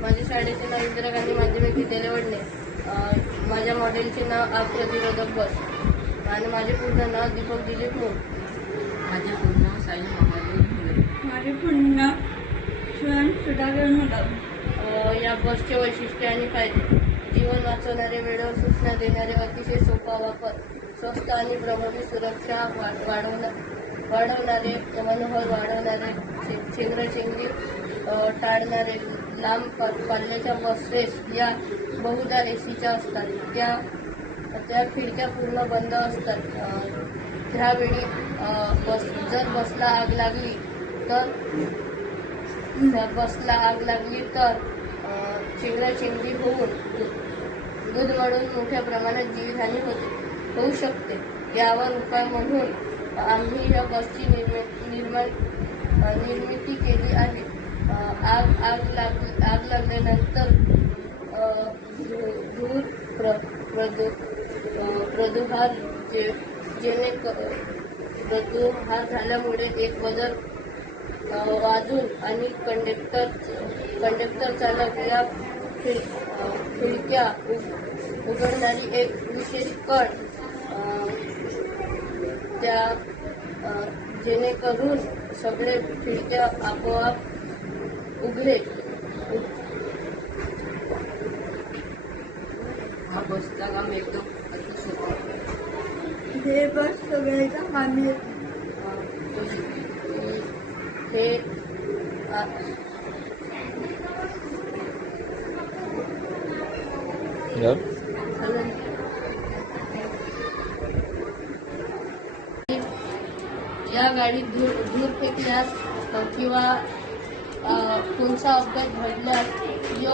माझ्या शाळेचे नाव इंदिरा गांधी माध्यमिक विद्यालय वडणे. माझ्या मॉडेलचे नाव आग प्रतिरोधक बस आणि माझे पूर्ण नाव दीपक दिलीप मोर. माझे पूर्ण नाव साई महादेव. माझे पूर्ण नाव स्वयं सुधाकर मुलाम. या बसचे वैशिष्ट्य आणि फायदे: जीवन वाचवणारे, वेळेवर सूचना देणारे, अतिशय सोपा वापर, स्वस्त आणि प्रभावी सुरक्षा वाढवणारे, मनोबल वाढवणारे, चेंगराचेंगरी टाळणारे, लांब पल्ल्याच्या बसेस या बहुधा एसीच्या असतात. त्या खिडक्या पूर्ण बंद असतात. त्यावेळी जर बसला आग लागली तर चेंगराचेंगरी होऊन गुदमरून मोठ्या प्रमाणात जीवितहानी होऊ शकते. यावर उपाय म्हणून आम्ही या बसची निर्मिती केली आहे. आग लागल्यानंतर धूर प्रदूषण प्रदूषण झाल्यामुळे एक बजर वाजून आणि कंडक्टर चालक या खिडक्या उघडणारी एक विशेष कळ त्या जेणेकरून सगळे खिडक्या आपोआप उघडे. हा बसचा काम एकदम अति सोपा. हे बस सगळ्याच्या कामी येते. हे या गाडीत धूर फेकल्यास किंवा कोणता अपघात घडल्यास यो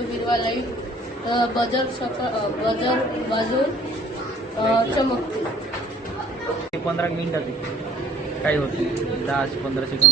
हिरवा लाईट बजर वाजून चमकते. 15 मिनिटात काही होते, 10 ते 15 सेकंद.